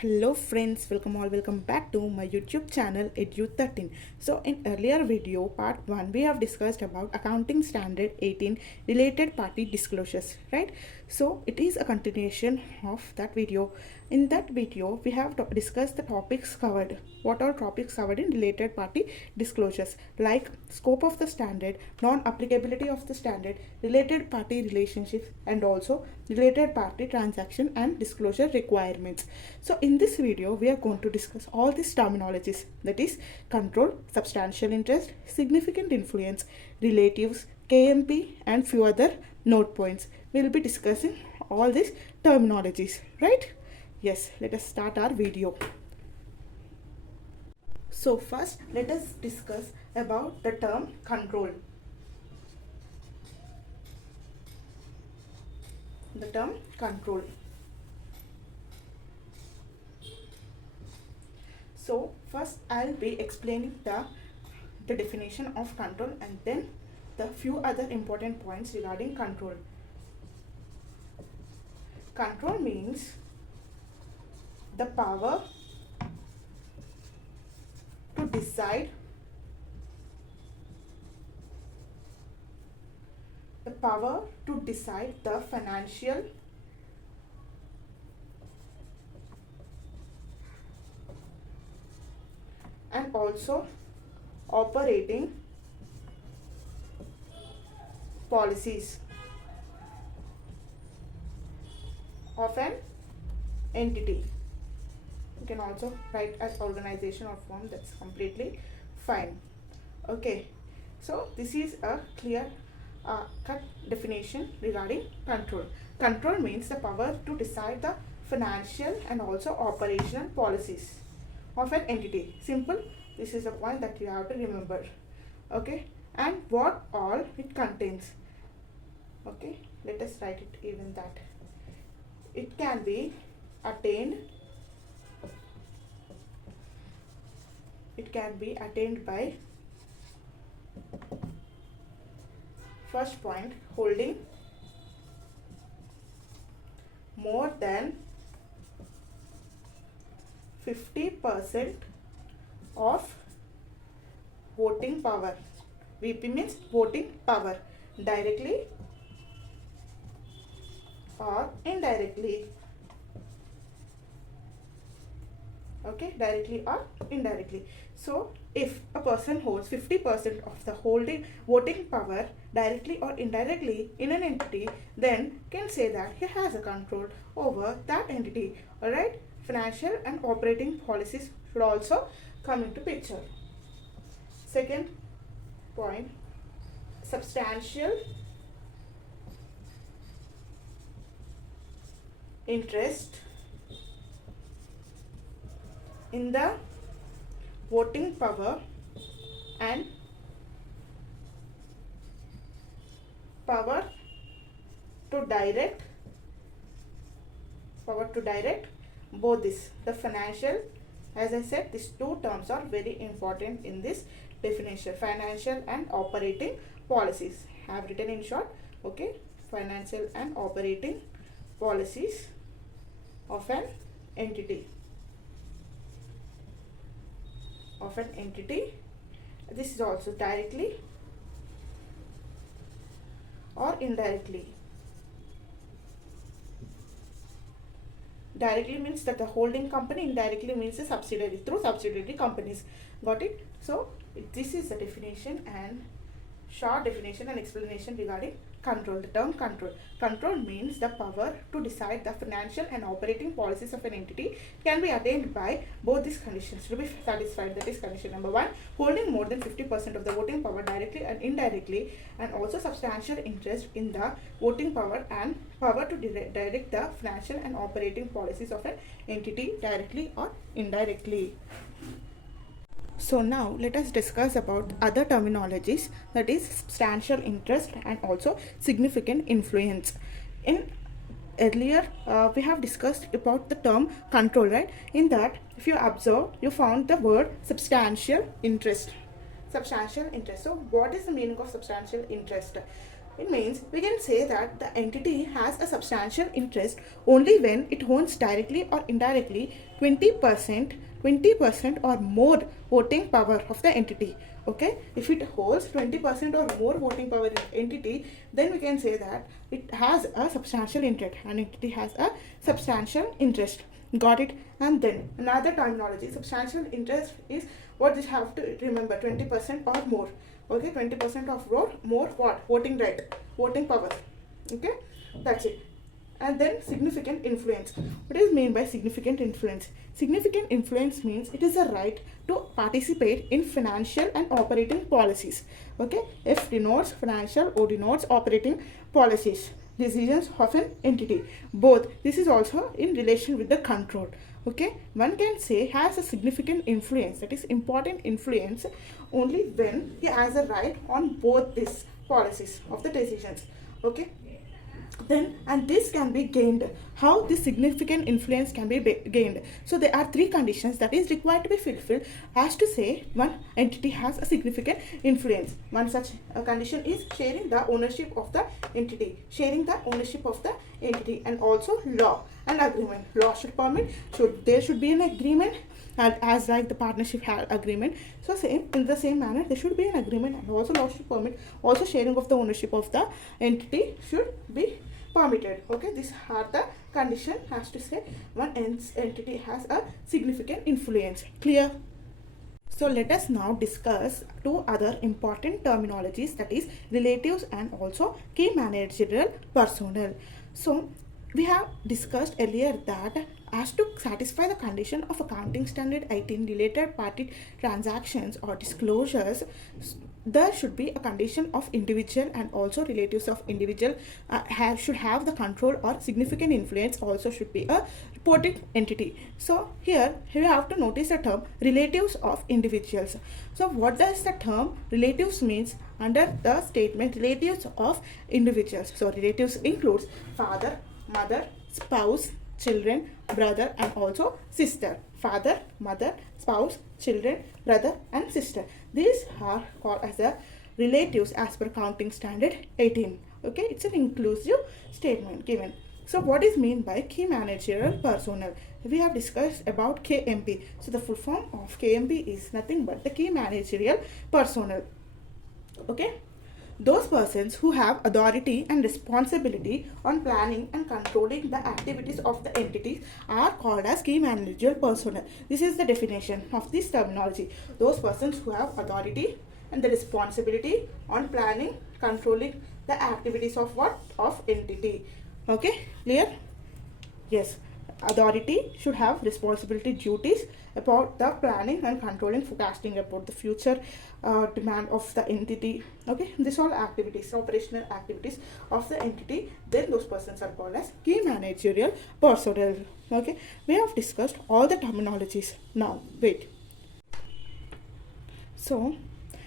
Hello friends, welcome back to my YouTube channel Edu13. So in earlier video part 1 we have discussed about accounting standard 18 related party disclosures, right? So it is a continuation of that video. In that video we have discussed the topics covered. What are topics covered in related party disclosures, like scope of the standard, non-applicability of the standard, related party relationships, and also related party transaction and disclosure requirements. So in this video we are going to discuss all these terminologies, that is control, substantial interest, significant influence, relatives, KMP, and few other note points. We will be discussing all these terminologies, right? Yes, let us start our video. So first let us discuss about the term control. The term control. So first I'll be explaining the definition of control and then the few other important points regarding control. Control means the power to decide the financial and also operating policies of an entity. You can also write as organization or firm, that's completely fine. Okay, so this is a clear cut definition regarding control. Control means the power to decide the financial and also operational policies of an entity. Simple, this is the point that you have to remember. Okay, and what all it contains. Okay, let us write it even that. It can be attained by first point, holding more than 50% of voting power. VP means voting power, directly or indirectly. Okay, directly or indirectly. So if a person holds 50% of the voting power directly or indirectly in an entity, then can say that he has a control over that entity. Alright, financial and operating policies should also come into picture. Second point, substantial interest in the voting power and power to direct both this. The financial, as I said, these two terms are very important in this definition. Financial and operating policies. I have written in short. Okay, financial and operating policies of an entity. This is also directly or indirectly. Directly means that the holding company, indirectly means a subsidiary, through subsidiary companies. Got it? So this is the definition and short definition and explanation regarding control. The term control. Control means the power to decide the financial and operating policies of an entity can be attained by both these conditions to be satisfied. That is condition number 1, holding more than 50% of the voting power directly and indirectly, and also substantial interest in the voting power and power to direct the financial and operating policies of an entity directly or indirectly. So now let us discuss about other terminologies, that is substantial interest and also significant influence. In earlier we have discussed about the term control, right? In that, if you observe, you found the word substantial interest. So what is the meaning of substantial interest? It means we can say that the entity has a substantial interest only when it owns directly or indirectly 20% or more voting power of the entity. Okay, if it holds 20% or more voting power in the entity, then we can say that it has a substantial interest. An entity has a substantial interest. Got it? And then another terminology, substantial interest is what you have to remember, 20% or more. Okay, 20% of more what? Voting right, voting power. Okay, that's it. And then significant influence. What is meant by significant influence? Significant influence means it is a right to participate in financial and operating policies. Okay, F denotes financial, O denotes operating policies, decisions of an entity. Both. This is also in relation with the control. Okay, one can say has a significant influence, that is important influence, only when he has a right on both these policies of the decisions. Okay, then and this can be gained. How this significant influence can be gained? So there are three conditions that is required to be fulfilled as to say one entity has a significant influence. One such condition is sharing the ownership of the entity, and also law and agreement. Law should permit, there should be an agreement, and as like the partnership agreement, so same in the same manner there should be an agreement, and also law should permit, also sharing of the ownership of the entity should be permitted. Okay, these are the condition has to say one entity has a significant influence. Clear? So let us now discuss two other important terminologies, that is relatives and also key managerial personnel. So we have discussed earlier that as to satisfy the condition of accounting standard 18 related party transactions or disclosures, there should be a condition of individual and also relatives of individual should have the control or significant influence, also should be a reported entity. So here you have to notice the term relatives of individuals. So what does the term relatives means? Under the statement relatives of individuals, so relatives includes father, mother, spouse, children, brother and also sister. Father, mother, spouse, children, brother and sister. These are called as the relatives as per accounting standard 18. Okay, it's an inclusive statement given. So what is meant by key managerial personnel? We have discussed about KMP. So the full form of KMP is nothing but the key managerial personnel. Okay, those persons who have authority and responsibility on planning and controlling the activities of the entities are called as key managerial personnel. This is the definition of this terminology. Those persons who have authority and the responsibility on planning, controlling the activities of what? Of entity. Okay, clear? Yes. Authority should have responsibility duties about the planning and controlling, forecasting about the future demand of the entity. Okay, these all activities, operational activities of the entity, then those persons are called as key managerial personnel. Okay, we have discussed all the terminologies. Now wait, so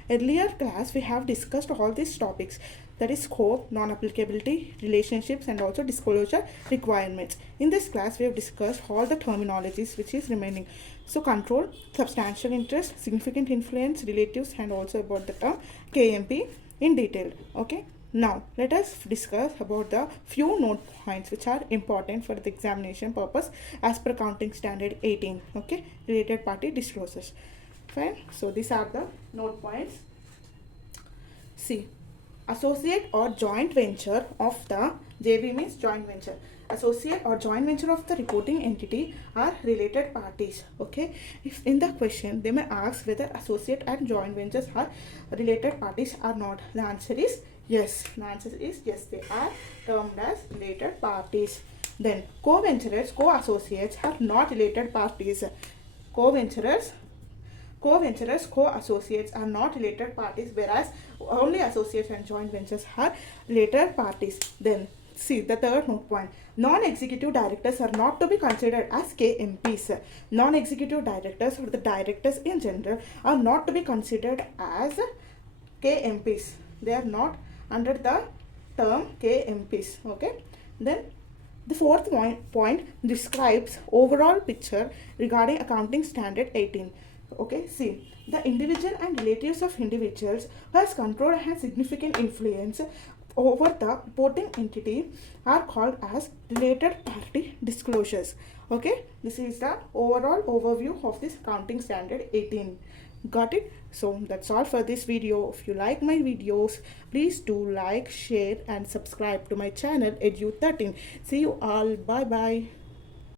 earlier class we have discussed all these topics, that is scope, non-applicability, relationships and also disclosure requirements. In this class we have discussed all the terminologies which is remaining. So control, substantial interest, significant influence, relatives and also about the term KMP in detail. Okay, now let us discuss about the few note points which are important for the examination purpose as per accounting standard 18. Okay, related party disclosures. Fine, so these are the note points. See, associate or joint venture of the JV means joint venture. Associate or joint venture of the reporting entity are related parties. Okay, if in the question they may ask whether associate and joint ventures are related parties or not, the answer is yes. The answer is yes, they are termed as related parties. Then co-venturers, co-associates are not related parties. Co-venturers, co-associates are not related parties, whereas only associates and joint ventures are related parties. Then see the third note point. Non-executive directors are not to be considered as KMPs. Non-executive directors or the directors in general are not to be considered as KMPs. They are not under the term KMPs. Okay. Then the fourth point describes overall picture regarding accounting standard 18. Okay, see, the individual and relatives of individuals who has control and significant influence over the reporting entity are called as related party disclosures. Okay, this is the overall overview of this accounting standard 18. Got it? So that's all for this video. If you like my videos, please do like, share and subscribe to my channel Edu13. See you all. Bye bye.